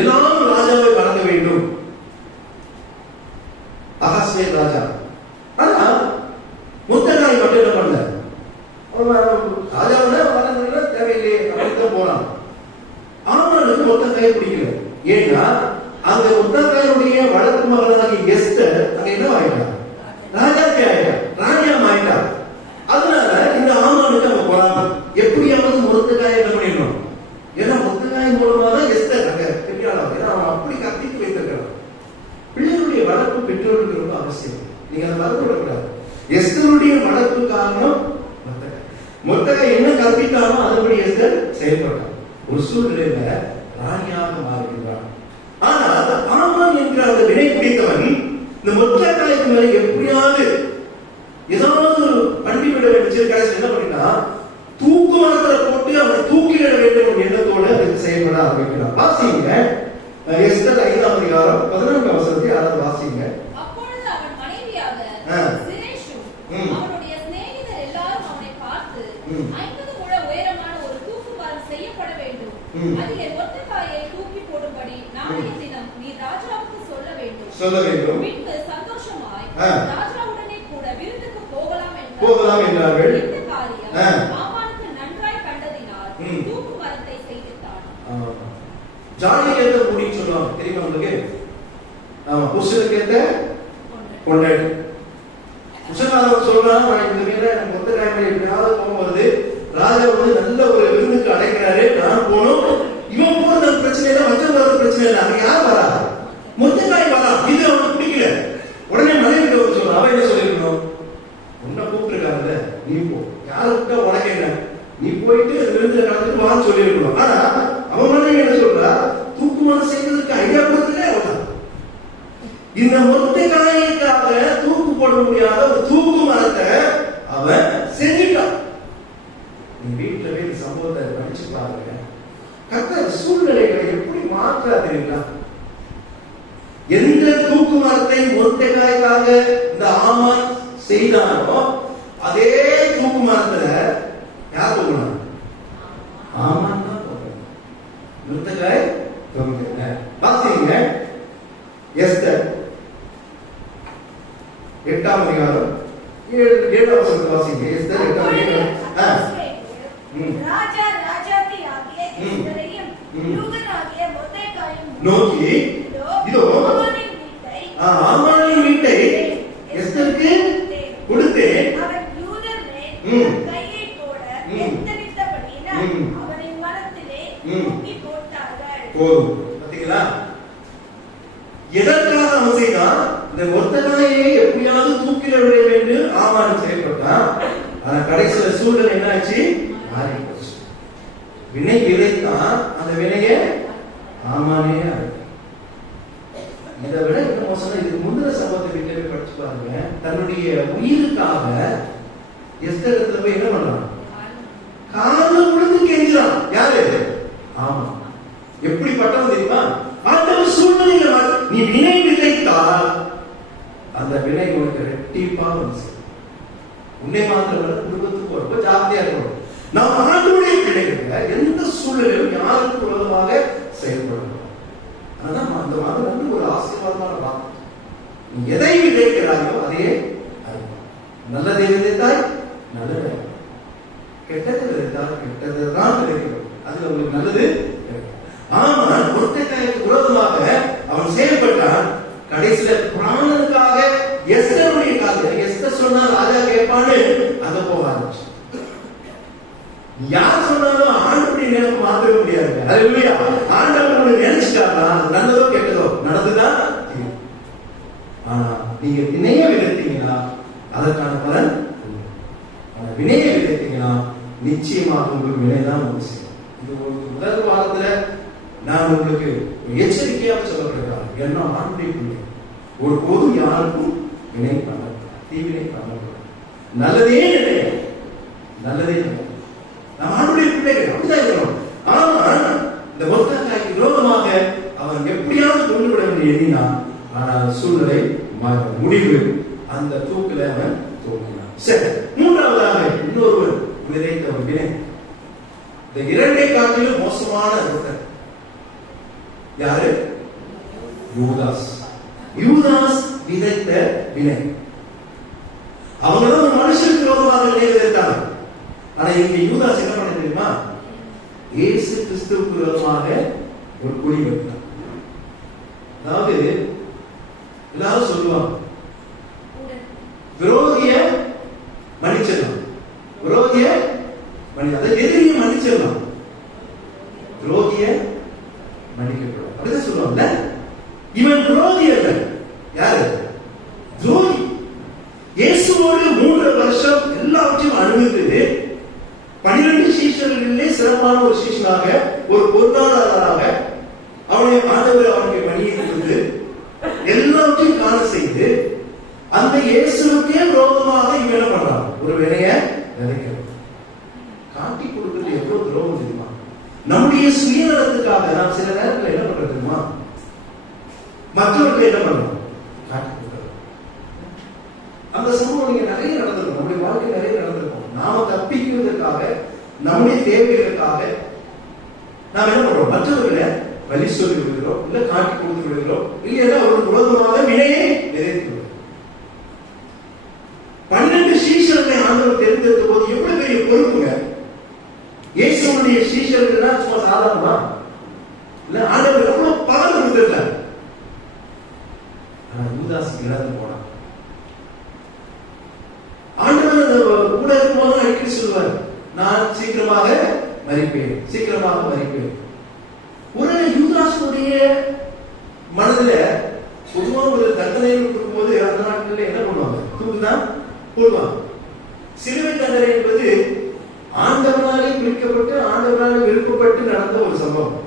எல்லாரும் ராஜாவை வணங்க வேண்டும், அகாஸ்வேர் ராஜா. ஆனா மொர்தெகாய் மட்டும் என்ன பண்ணல, ராஜாவோட வணங்க தேவையில்லையே அப்படின்னு போனான். ஆமானுக்கு மொர்தெகாய் பிடிக்கல. ஏன்னா அந்த மொர்தெகாயுடைய வளர்ப்பு மகனாகிய எஸ்தர் அங்க என்ன ஆயிட்டா, ராஜாக்கே ஆயிட்டா, ராணியா ஆயிட்டா. அதனால இந்த ஆமானுக்கு அங்க போறாங்க. எப்படியாவது மொர்தெகாயை என்ன பண்ணிடணும், ஏன்னா மொர்தெகாய் மூலமா தான் எஸ்தர் அங்க பெரியாளாக, ஏன்னா அவன் அப்படி கத்திட்டு வைத்திருக்கிறான். பிள்ளைகளுடைய வளர்ப்பு பெற்றோருக்கு ரொம்ப அவசியம். நீங்க அதை மறந்து விடக்கூடாது. எஸ்தருடைய வளர்ப்பு காரணம் மொர்தெகாய் என்ன கற்பித்தானோ அதுபடி எஸ்தர் செயல்பட்டான். ஒரு சூழ்நிலையில ராணியாக மாறுகிறான். ஆனால் ஆமான் என்கிற அந்த வினை பிடித்தவன் இந்த மொர்தெகாய்க்கு மேல எப்படியாவது ஏதாவது பண்ணிவிட வேண்டும். கடைசி என்ன பண்ணினா, தூக்கு மரத்துல போட்டு அவனை தூக்கிட வேண்டும் எண்ணத்தோடு அதுக்கு செயல்பட ஆரம்பிக்கிறான். வாசிங்க எஸ்தர் 5ஆம் அதிகாரம் 14ஆம் வசனத்தை யாராவது வாசிங்க. அப்பொழுது அவன் மனைவியாக சிரேஷும் அவனுடைய சிநேகிதர் எல்லாரும் அவனை பார்த்து 50 முழ உயரமான ஒரு தூக்கு மரம் செய்யப்பட வேண்டும், அதிலே மொர்தெகாயை தூக்கி போடும்படி நாளைய தினம் நீ ராஜாவுக்கு சொல்ல வேண்டும். பின்பு சந்தோஷமாய் ராஜாவுடனே கூட விருந்துக்கு போகலாம் என்றார்கள். இந்த காரியம் ஆமானுக்கு நன்றாய் கண்டதினால் தூக்கு மரத்தை செய்திருந்தான். ஜாலியேத்த முடின்னு சொல்லுவாங்க, தெரியுமா உங்களுக்கு? ஆமா, புருஷனுக்கேத்த கொண்டாடி. புருஷனானவன் சொல்றான், இந்த மேல மொர்தெகாய் மேல எப்படியாவது கோபம் வருது, ராஜா வந்து நல்ல ஒரு விருந்துக்கு அழைக்கிறாரு, நான் போகணும். இவன் போறது பிரச்சனை இல்லை, மஞ்சள் வரது பிரச்சனை இல்லை. அங்க யார் வரா, மொர்தெகாய் வரா. இது அவனுக்கு பிடிக்கல. உடனே மனைவி சொல்றான். அவன் என்ன சொல்லிருக்கணும், உன்னை கூப்பிட்டுருக்காருல்ல நீ போ, யாருக்கிட்ட உனக்கு என்ன, நீ போயிட்டு விருந்துல கலந்துட்டு வான்னு சொல்லிருக்கணும். ஆனா அவன் மனைவி என்ன சொல்றா, தூக்கு மரம் செய்வதற்கு ஐடியா கொடுத்துட்டே அவன். இந்த மொர்தெகாய்க்காக தூக்கு போட முடியாத ஒரு தூக்கு மரத்தை அவன் செஞ்சுட்டான். நீ வீட்டுல போய் இந்த சம்பவத்தை படிச்சு பாருங்க. கர்த்தர் சூழ்நிலைகளை எப்படி மாற்றா தெரியுங்களா? எந்த தூக்கு மரத்தை மொர்தெகாய்க்காக இந்த ஆமான் செய்தானோ அதே தூக்கு மரத்துல யார் தூக்கணும், ஆமான் தான் தூக்கணும். மொர்தெகாய் தூக்கல. வாசிங்க எஸ்தர் 8ஆம் அதிகாரம் 7ஆம் வசனத்தை வாசிங்க. எஸ்தர் 8ஆம் அதிகாரம். ராஜா ராஜாத்தி ஆகிய எஸ்தரையும் யூதனாகிய மொர்தெகாயும் நோக்கி, இதோ ஆமானின் வீட்டை எஸ்தருக்கு கொடுத்தேன், அவன் யூதர் மேல் கையை போட எத்தனித்தபடியினால் அவனை மரத்திலே தூக்கி போட்டார்கள். போதும். பாத்தீங்களா, எதற்காக அவன் செய்தான், இந்த மொர்தெகாயை எப்படியாவது தூக்கில விட வேண்டும் ஆமான் செயல்பட்டான். ஆனா கடைசியில சூழ்நிலை என்ன ஆச்சு, மாறி போச்சு. வினை விதைத்தான், அந்த வினையை ஆமானே அழைத்தான். இதை விட இன்னும் மோசமா இதுக்கு முந்தின சம்பவத்தை வீட்டில் படிச்சு பாருங்க. தன்னுடைய உயிருக்காக எஸ்தர் போய் என்ன பண்ணலாம், கால விழுந்து கெஞ்சிறான். யாரு, ஆமா. எப்படிப்பட்டவன் தெரியுமா, ஆண்டவர் சூழ்நிலையில நீ வினை விதைத்தால் அந்த வினை உனக்கு ரெட்டிப்பா வந்து உன்னை மாத்திரம் குடும்பத்துக்கு ரொம்ப ஜாக்கிரதையா இருக்கணும். நாம் ஆண்டவருடைய பிள்ளைகள் எந்த சூழ்நிலையும் யாருக்கு உலகமாக செயல்படணும். அதான் அந்த மாதிரி வந்து ஒரு ஆசீர்வாதமான வாக்கு. நீ எதை விதைக்கிறாயோ அதே நல்லதை விதைத்தாய் நல்லது, கெட்டதை விதைத்தால் கெட்டதை தான் விதைக்கணும். அதுல உங்களுக்கு நல்லது. ஆனால் மொர்தெகாய்க்கு விரோதமாக அவன் செயல்பட்டான். கடைசியில பிராணனுக்காக எஸ்தருடைய காதுல எஸ்தர் சொன்னா ராஜா கேட்பான்னு அங்க போக ஆரம்பிச்சு. யார் சொன்னாலும் ஆண்டவருடைய நினைப்பு மாற்றவே முடியாது. அல்லேலூயா. ஆண்டவர் நினைச்சிட்டாருன்னா நல்லதோ கெட்டதோ நடந்துதான். ஆனா நீங்க வினைய விதைத்தீங்கன்னா அதற்கான பலன், வினைய விதைத்தீங்கன்னா நிச்சயமாக உங்களுக்கு வினைதான் வந்து செய்யும். இது முதல் வாரத்துல நான் உங்களுக்கு எச்சரிக்கையாக சொல்லப்படுகிறார். என்ன ஆண்டை பிள்ளை ஒரு பொது யாருக்கும் வினை பண்ண தீவினை காணக்கூடாது. நல்லதே நினைக்கிறோம், நல்லதே நினைக்கிறோம். நாம் ஆண்டுடைய பிள்ளைகள் அப்படிதான் இருக்கிறோம். ஆனால் இந்த மொத்தக்காய்க்கு விரோதமாக அவன் எப்படியாவது கொண்டு விட வேண்டிய எண்ணினான். ஆனால் சூழ்நிலை முடிவு அந்த தூக்கில அவன் தூக்கினான். சரி, மூன்றாவதாக இன்னொருவர் விதைத்த ஒரு வினை. இந்த இரண்டை காட்டிலும் மோசமான ஒருத்தர் யாரு? யூதாஸ். யூதாஸ் விதைத்த வினை. அவங்களும் ஒரு மனுஷனுக்கு விரோதமாக விதைத்தாங்க. ஆனா இங்க யூதாஸ் என்ன பண்ண தெரியுமா? இயேசு கிறிஸ்துவுக்கு விரோதமாக ஒரு குழி வெட்டான். அதாவது எல்லாரும் சொல்லுவாங்க, விரோதிய மன்னிச்சிடலாம், விரோதிய எதிரியை மன்னிச்சிடலாம், விரோதிய மன்னிக்கப்படும், அப்படிதான் சொல்லுவாங்க. இவன் விரோதி அல்ல, யாரு? துரோகி. இயேசுவோடு 3 வருஷம் எல்லாவற்றையும் அனுபவித்து 12 சீஷர்களிலே சிறப்பான ஒரு சீஷனாக, ஒரு பொருளாதாரராக அவனை ஆண்டவர் அவனுக்கு பணியை கொடுத்து எல்லாவற்றையும் காண செய்து அந்த இயேசுவுக்கே விரோதமாக இவன் என்ன பண்றான்? ஒரு வினைய விதைக்கிறான். காட்டி கொடுக்கிறது எவ்வளவு துரோகம் தெரியுமா? நம்முடைய சுயநலத்துக்காக நாம் சில நேரத்தில் என்ன பண்றது தெரியுமா? மற்றவர்கள் என்ன பண்றோம்? காட்டி கொடுக்கிறோம். அந்த சம்பவம் நீங்க நிறைய நடந்திருக்கும், நம்முடைய வாழ்க்கை நிறைய நடந்திருக்கும். நாம தப்பிக்கிறதுக்காக, நம்முடைய தேவைகளுக்காக நாம் என்ன பண்றோம்? மற்றவர்களை வழி சொல்லி விடுகிறோம், இல்ல காட்டி கொடுத்து விடுகிறோம், இல்லையா அவருக்கு விரோதமாக வினையை நிறைவேற்றி விடுகிறோம். 12 சீஷர்களை ஆண்டவர் தேர்ந்தெடுத்த போது எவ்வளவு பெரிய பொறுப்புங்க. இயேசுவுடைய சீஷர்கள் சும்மா சாதாரணமா இல்ல, ஆண்டவர் எவ்வளவு பவர் கொடுத்திருக்கார். ஆனா யூதாஸ் இழந்து போனான். ஆண்டவர் கூட இருக்கும்போது அடிக்கடி சொல்லுவார், நான் சீக்கிரமாக மரிப்பேன், சீக்கிரமாக மரிப்பேன். ஒரு யூதாசுடைய மனதில் பொதுவாக ஒரு தண்டனை கொடுக்கும்போது அந்த நாட்களில் என்ன பண்ணுவாங்க? தூக்குதான் போடுவாங்க. சிலுவை தண்டனை என்பது ஆண்டவனாலே குறிக்கப்பட்டு ஆண்டவனாலே விருப்பப்பட்டு நடந்த ஒரு சம்பவம்.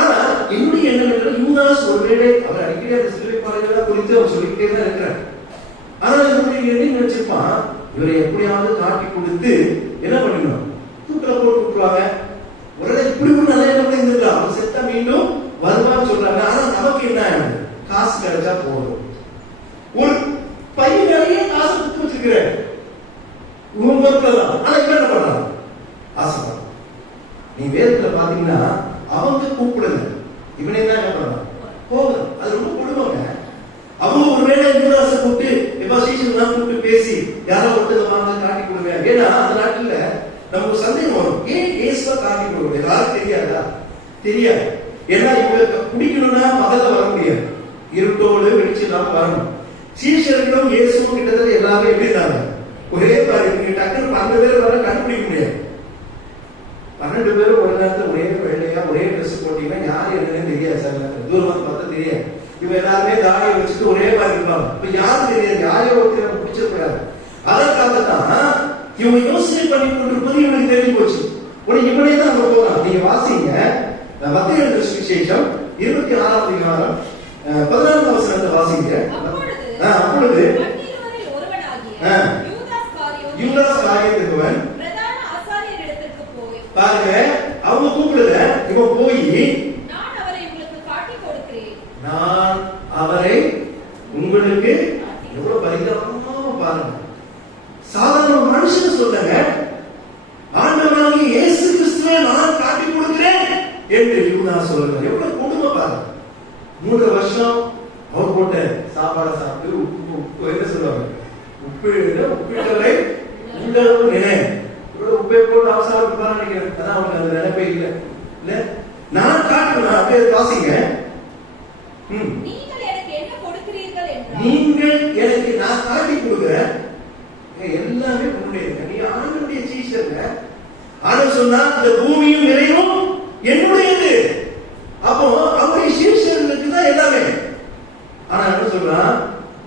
ஆனா என்னுடைய எண்ணம் என்றால், யூதாஸ் ஒருவேளை அவர் அடிக்கடி அந்த சிலுவை பாதைகளை குறித்து அவர் சொல்லிக்கிட்டே தான் இருக்கிறார். ஆனால் என்னுடைய எண்ணம் நினைச்சிருப்பான், இவரை எப்படியாவது காட்டி கொடுத்து என்ன பண்ணணும்? தூக்கில போட்டு விட்டுருவாங்க. ஒரு இப்படி ஒரு நல்ல எண்ணம் இருந்திருக்கலாம், அவர் செத்தா மீண்டும் வருவான்னு சொல்றாங்க. ஆனா நமக்கு என்ன ஆயிடுது? காசு கிடைச்சா போதும். ஒரு பையன் நிறைய காசு கொடுத்து வச்சிருக்கிறேன், ஆனா இப்ப என்ன பண்றாங்க? ஆசைப்படுறாங்க. நீ வேதத்துல பாத்தீங்கன்னா அவங்க கூப்பிடுங்க, இவனே தான் என்ன பண்றாங்க? போதும். அது ரொம்ப கொடுமைங்க. அவங்க ஒருவேளை யூதாஸை கூப்பிட்டு எப்ப சீசன் தான் கூப்பிட்டு பேசி யாரோ ஒருத்தர் வாங்க காட்டி கொடுங்க. ஏன்னா அந்த நாட்டுல நமக்கு சந்தேகம் வரும், ஏன் இயேசுவா காட்டி கொடுக்க? யாரும் தெரியாதா? தெரியாது. ஏன்னா இவங்க குடிக்கணும்னா பகல்ல வர முடியாது, இருட்டோடு வெளிச்சம் இல்லாம வரணும். சீஷர்களும் இயேசுவும் கிட்டத்தட்ட எல்லாமே எப்படி இருந்தாங்க? ஒரே மாதிரி. நீங்க டக்குனு 12 பேர் வர கண்டுபிடிக்க முடியாது. 12 பேரும் ஒரு நேரத்தில் ஒரே வெள்ளையா ஒரே ட்ரெஸ் போட்டீங்கன்னா யாரு என்னன்னு தெரியாது. சார் தூரமா பார்த்தா தெரியாது. இவங்க எல்லாருமே தாடியை வச்சுட்டு ஒரே மாதிரி இருப்பாங்க. இப்ப யாரும் தெரியாது, யாரையோ ஒருத்தர் பிடிச்சிருக்காரு. அதற்காகத்தான் இவங்க யோசனை பண்ணி கொண்டிருப்பது இவனுக்கு தெரிஞ்சு போச்சு. உடனே இவனே தான் அங்க போறான். நீங்க வாசிங்க, மத்தேயு எழுதின சுவிசேஷம் 26ஆம் அதிகாரம் 14ஆம் வசனத்தை வாசிங்க. அப்பொழுது யூதாஸ் காரியத்துக்குவன் பாருங்க, அவங்க கூப்பிடுற இவன் போய், நான் அவரை உங்களுக்கு எவ்வளவு பரிதாபமா பாருங்க. சாதாரண மனுஷன் சொல்லுங்க, ஆண்டவராகிய இயேசு கிறிஸ்துவை நான் காட்டி கொடுக்கிறேன் என்று யூதாஸ் சொல்லுங்க. எவ்வளவு கொடுமை பாருங்க. 3 வருஷம் அவர் போட்ட சாப்பாடை சாப்பிட்டு உப்பு என்ன சொல்லுவாங்க? உப்பிட்டவரை உள்ளளவு நினை. உப்பை போட்டு அவசரம் நினைக்கிறேன். அதான் அவங்க அந்த நினைப்பே இல்லை. இல்ல நான் காட்டுவேன். அப்படியே வாசிங்க. நீங்கள் எனக்கு நான் காட்டி கொடுக்கிறேன், எல்லாமே உன்னுடைய. நீ ஆண்டவருடைய சீஷர்ங்க. ஆண்டவர் சொன்னா இந்த பூமியும் நிறையும் என்னுடையது. அப்போ அவருடைய சீஷர்களுக்கு தான் எல்லாமே. ஆனா என்ன சொல்றான்?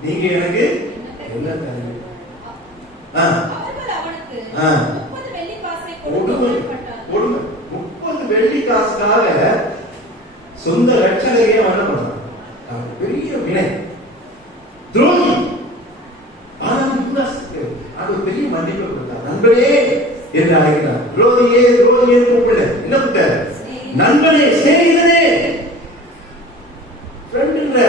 நீங்க எனக்கு என்ன தரீங்க? 30 வெள்ளி காசுக்காக சொந்த ரட்சகரையே என்ன பண்றான்? பெரிய வினை, துரோகி. ஆனால் என்று அழைக்கிறார். துரோகியே துரோகியே கூப்பிடல, என்ன கூப்பிட்டார்? நண்பனே, சிநேகிதனே, ஃப்ரெண்ட்ன்ற.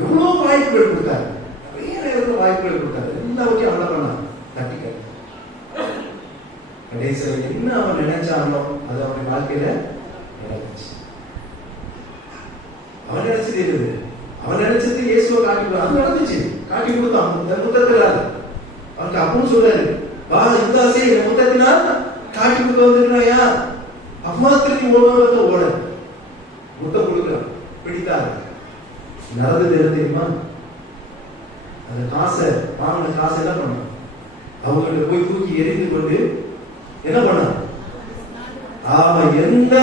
எவ்வளவு வாய்ப்புகள் கொடுத்தார், நிறைய நேரத்தில் வாய்ப்புகள் கொடுத்தார். எல்லாவற்றையும் அவனை பண்ணான், தட்டிக்க. கடைசியில் என்ன அவன் நினைச்சானோ அது அவன் வாழ்க்கையில நடந்துச்சு. அவன் நினைச்சது இருந்தது, அவன் நினைச்சது இயேசுவை காட்டி அது நடந்துச்சு, காட்டி கொடுத்தான். முத்தத்தினால அவனுக்கு அப்பவும் சொல்றாரு, வா யுதாசே, முத்தத்தினால் காட்டி கொடுக்க வந்திருக்கிறாயா, அம்மாத்திற்கு ஓடுவத ஓட முத்தம் கொடுக்கிறான். பிடித்தார். நடந்தது என்ன தெரியுமா? அந்த காசை வாங்கின காசை என்ன பண்ண, அவங்கள்ட்ட போய் தூக்கி எரிந்து கொண்டு என்ன பண்ண, அவன் எந்த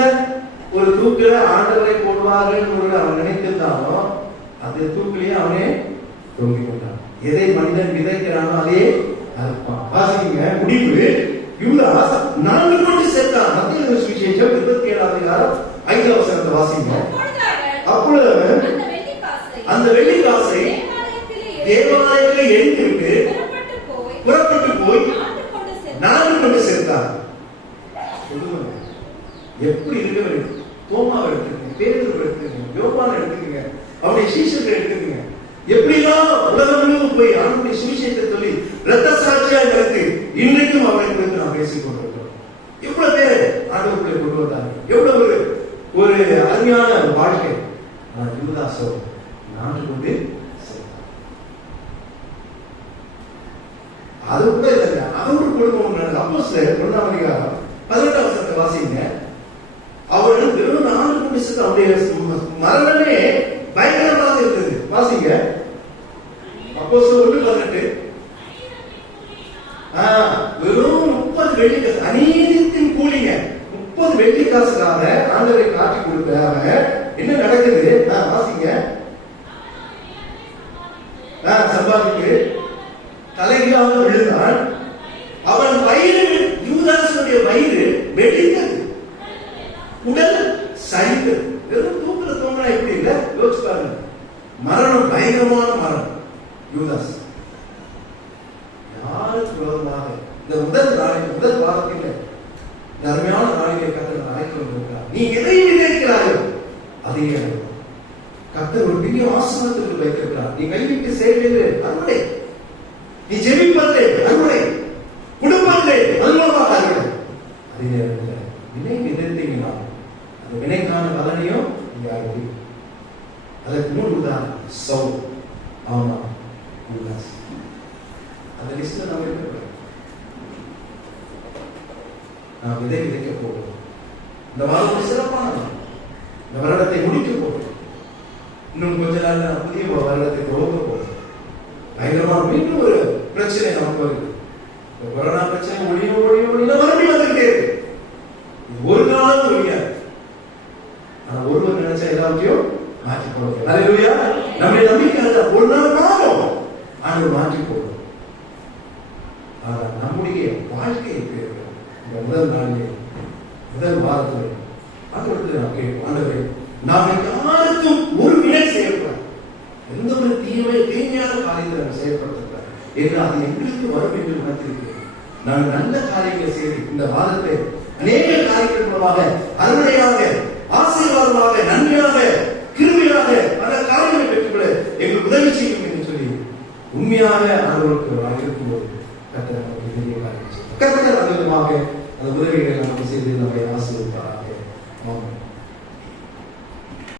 ஒரு தூக்கில ஆண்டவரை போடுவார்கள் அவன் நினைத்திருந்தானோ அந்த தூக்கிலேயே அவனே தொங்கிக் கொண்டான். எதை மனிதன் விதைக்கிறானோ அதே அறுப்பான். வாசிங்க, முடிவு யூதாஸ் 4 கோடி சேர்த்தான். மத்திய சுவிசேஷம் 27ஆம் அதிகாரம் 5ஆம் வசனத்தை வாசிங்க. அப்பொழுது அந்த வெள்ளி காசை தேவாலயத்திலே எரிந்துவிட்டு புறப்பட்டு போய் 4 கொண்டு சேர்த்தார். எப்படி இருக்க வேண்டும்? தோமாவை எடுத்துக்கங்க, பேதுருவை எடுத்துக்கங்க, யோவானை எடுத்துக்கங்க, அவருடைய சீஷர்களை எடுத்துக்கங்க. எப்படிலாம் உலகம் முழுவதும் போய் ஆண்டவருடைய சுவிசேஷத்தை சொல்லி இரத்த சாட்சியா நடத்தி இன்றைக்கும் அவரை குறித்து நாம் பேசிக் கொண்டிருக்கிறோம். எவ்வளவு பேர் ஆண்டவர்களை கொண்டு வந்தாங்க, எவ்வளவு ஒரு அருமையான வாழ்க்கை. ஆனால் யூதாசோ 4 கொண்டு சேர்த்தார். அது கூட இல்லைங்க, அவருக்கு கொடுக்கணும். அப்போஸ்தலர் 1ஆம் அதிகாரம் 18ஆம் வசனத்தை வாசிங்க. அவர்கள் வெறும் 4 கொண்டு சேர்த்து அவருடைய மரணமே பயங்கரமாக இருந்தது. வாசிங்க, அப்போஸ்தலர் 1:18. வெறும் 30 வெள்ளி காசு, அநீதித்தின் கூலிங்க. 30 வெள்ளி காசுக்காக ஆண்டவரை காட்டி கொடுத்த என்ன நடக்குது? வாசிங்க. சம்பாதிக்கு தலைகளாக விழுந்தான். அவன் வயிறு, யூதாசுடைய வயிறு வெடித்தது, உடல் சரிந்தது. வெறும் தூக்குல தூங்கினா எப்படி இல்ல, யோசிச்சு பாருங்க. மரணம், பயங்கரமான மரணம். யூதாஸ் யாருக்கு விரோதமாக இந்த முதல் வாரத்தில் இந்த அருமையான நாளிலே கர்த்தர் அழைத்து வந்திருக்கிறார். நீ எதை விதைக்கிறாயோ அதே கர்த்தர் ஒரு பெரிய ஆசீர்வாதத்துக்கு வைத்திருக்கிறார். நீ கைவிட்டு செய்வது அறுவடை, நீ ஜெபிப்பதிலே அறுவடை, குடும்பத்திலே அனுபவமாக அறுவடை. அதே நேரத்தில் வினை விதைத்தீங்கன்னா அந்த வினைக்கான பலனையும் நீங்க அறிவி. அதற்கு 3 உதாரணம். சவுல், ஆமா, யூதாஸ். அந்த லிஸ்ட்ல நம்ம இருக்கிறோம். நாம் விதை விதைக்க போகிறோம். இந்த வாரம் சிறப்பான இந்த வருடத்தை முடிக்க போகிறோம். இன்னும் கொஞ்ச நாள் புதிய வருடத்தை துவங்க போகிறோம். பயங்கரமா மீண்டும் ஒரு பிரச்சனை நமக்கு வருது. கொரோனா பிரச்சனை ஒளியும் மறுபடியும் வந்துகிட்டே இருக்கு. ஒரு நாளும் முடியாது. ஆனா ஒருவர் நினைச்சா எல்லாத்தையும் மாற்றி போடுவோம். அல்லேலூயா. நம்முடைய நம்பிக்கை ஒரு நாள் மாறும், ஆண்டவர் மாற்றி போடுவோம். ஆனா நம்முடைய வாழ்க்கை இந்த முதல் நாளிலே, முதல் வாரத்தில் ஆண்டவரத்தில் நாம் கேட்போம், ஆண்டவரே, நாம் யாருக்கும் ஒரு வினை செய்யக்கூடாது, எந்த ஒரு தீமையான காரியத்தை நாம் செய்யப்பட்டிருக்கிறார் என்று அது எங்களுக்கு வரும் என்று உணர்த்திருக்கிறேன். நான் நல்ல காரியங்களை செய்து இந்த வாரத்தை அநேக காரியங்கள் மூலமாக அருமையாக, ஆசீர்வாதமாக, நன்மையாக, கிருபையாக பல காரியங்களை பெற்றுக்கொள்ள எங்களுக்கு உதவி செய்யும் என்று சொல்லி உண்மையாக ஆண்டவருக்கு இருக்கும்போது கர்த்தர் நமக்கு பெரிய காரியம் செய்யும். கர்த்தர் அந்த விதமாக அந்த உதவிகளை நமக்கு செய்து நம்மை ஆசீர்வதிப்பாராக. ஆமென்.